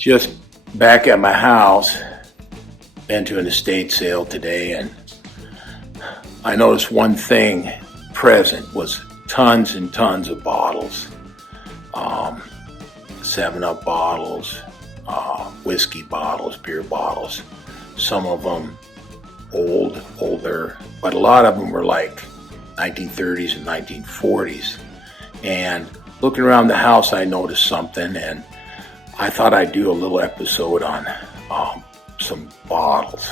Just back at my house, been to an estate sale today, and I noticed one thing present was tons and tons of bottles. 7-Up bottles, whiskey bottles, beer bottles. Some of them older, but a lot of them were like 1930s and 1940s. And looking around the house, I noticed something, and I thought I'd do a little episode on some bottles.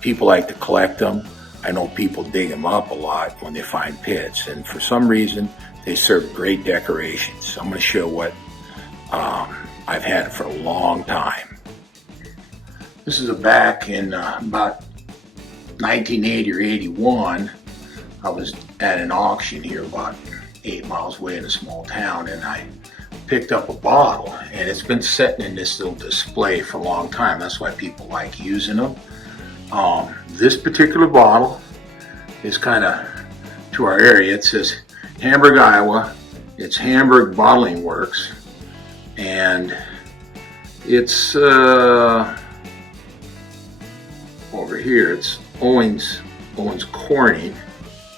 People like to collect them. I know people dig them up a lot when they find pits, and for some reason they serve great decorations. I'm going to show what I've had for a long time. This is back in about 1980 or 81. I was at an auction here about 8 miles away in a small town, and I picked up a bottle, and it's been sitting in this little display for a long time. That's why people like using them. This particular bottle is kind of to our area. It says Hamburg, Iowa. It's Hamburg Bottling Works, and it's over here. It's Owens Corning,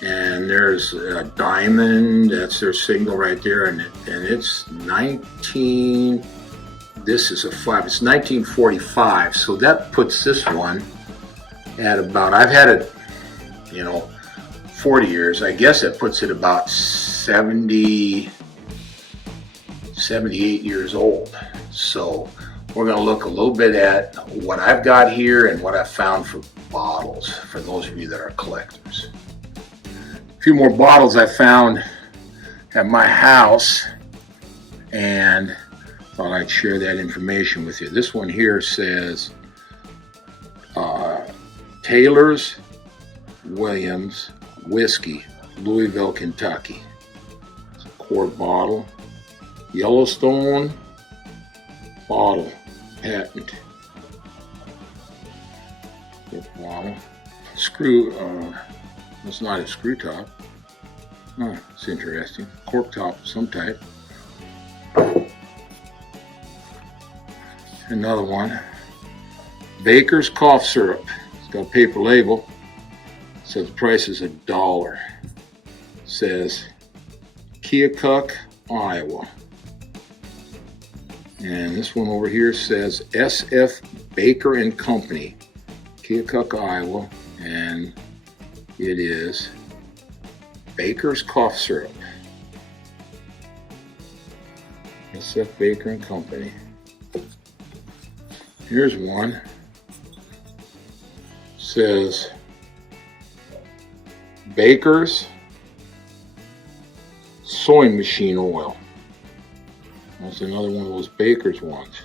and there's a diamond. That's their signal right there, and it's 19. This is a 5. It's 1945. So that puts this one at about, I've had it, 40 years. I guess that puts it about 78 years old. So we're going to look a little bit at what I've got here and what I've found for bottles, for those of you that are collectors. A few more bottles I found at my house, and thought I'd share that information with you. This one here says Taylor's Williams Whiskey, Louisville, Kentucky. It's a quart bottle. Yellowstone bottle, patent. Quart bottle. Screw, it's not a screw top. Oh, it's interesting. Cork top of some type. Another one. Baker's cough syrup. It's got a paper label. It says the price is $1. It says Keokuk, Iowa. And this one over here says SF Baker and Company, Keokuk, Iowa. And it is Baker's cough syrup. SF Baker and Company. Here's one. Says Baker's sewing machine oil. That's another one of those Baker's ones.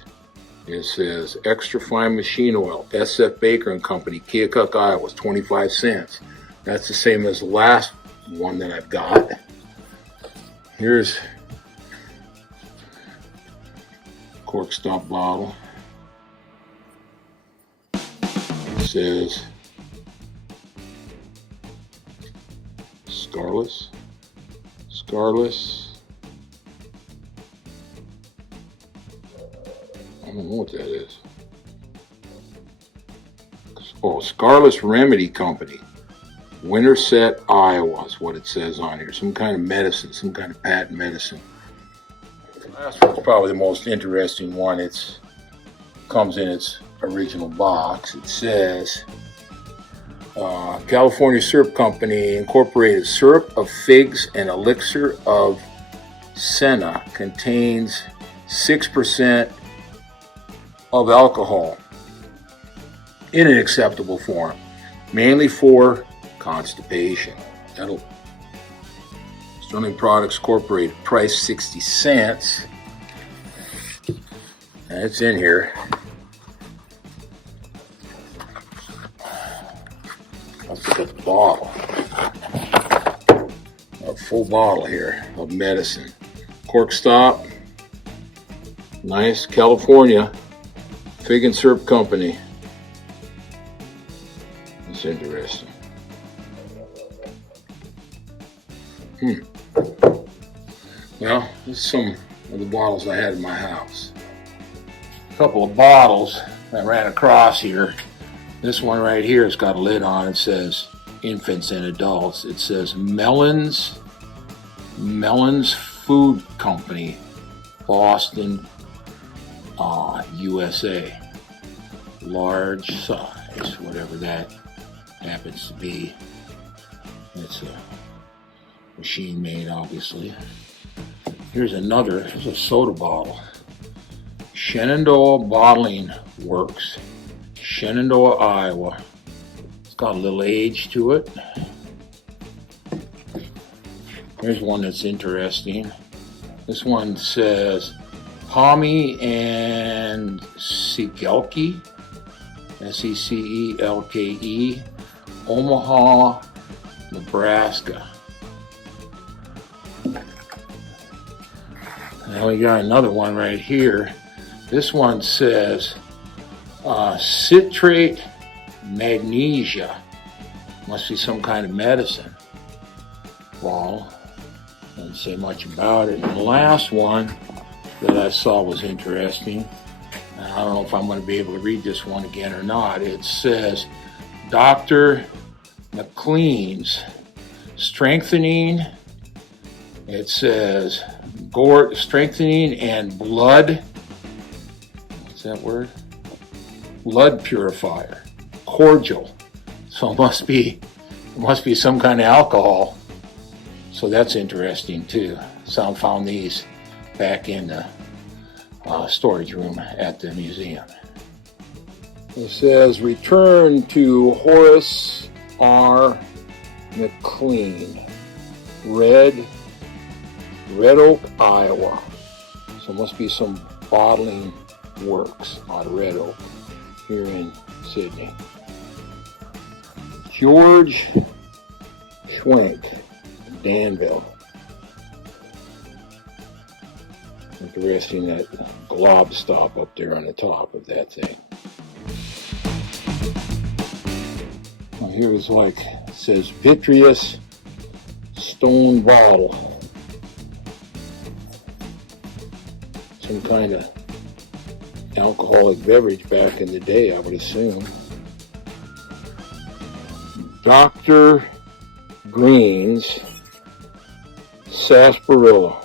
It says extra fine machine oil, SF Baker and Company, Keokuk, Iowa, 25 cents. That's the same as the last one that I've got. Here's a cork stop bottle. It says Scarless. I don't know what that is. Oh, Scarless Remedy Company, Winterset, Iowa is what it says on here. Some kind of medicine, some kind of patent medicine. The last one's probably the most interesting one. It comes in its original box. It says California Syrup Company Incorporated, syrup of figs and elixir of senna, contains 6% of alcohol in an acceptable form, mainly for constipation. Sterling Products Incorporated, price 60 cents. And it's in here. Let's look at the bottle. A full bottle here of medicine. Cork stop. Nice. California Fig and Syrup Company. That's interesting. Well, this is some of the bottles I had in my house. couple of bottles I ran across here. This one right here has got a lid on. It says infants and adults. It says Melons Food Company, Boston, USA. Large size, whatever that happens to be. It's a machine made, obviously. Here's a soda bottle. Shenandoah Bottling Works, Shenandoah, Iowa. It's got a little age to it. Here's one that's interesting. This one says Pommy and Segelke, Secelke, Omaha, Nebraska. Now we got another one right here. This one says citrate magnesia. Must be some kind of medicine. Well, doesn't say much about it. And the last one that I saw was interesting. I don't know if I'm going to be able to read this one again or not. It says Dr. McLean's strengthening. It says strengthening and blood. What's that word? Blood purifier, cordial. So it must be some kind of alcohol. So that's interesting too. So I found these back in the storage room at the museum. It says return to Horace R. McLean, Red Oak, Iowa. So it must be some bottling works out of Red Oak here in Sydney. George Schwenk, Danville. Interesting, that glob stop up there on the top of that thing. Well, here is it says vitreous stone bottle. Some kind of alcoholic beverage back in the day, I would assume. Dr. Green's sarsaparilla.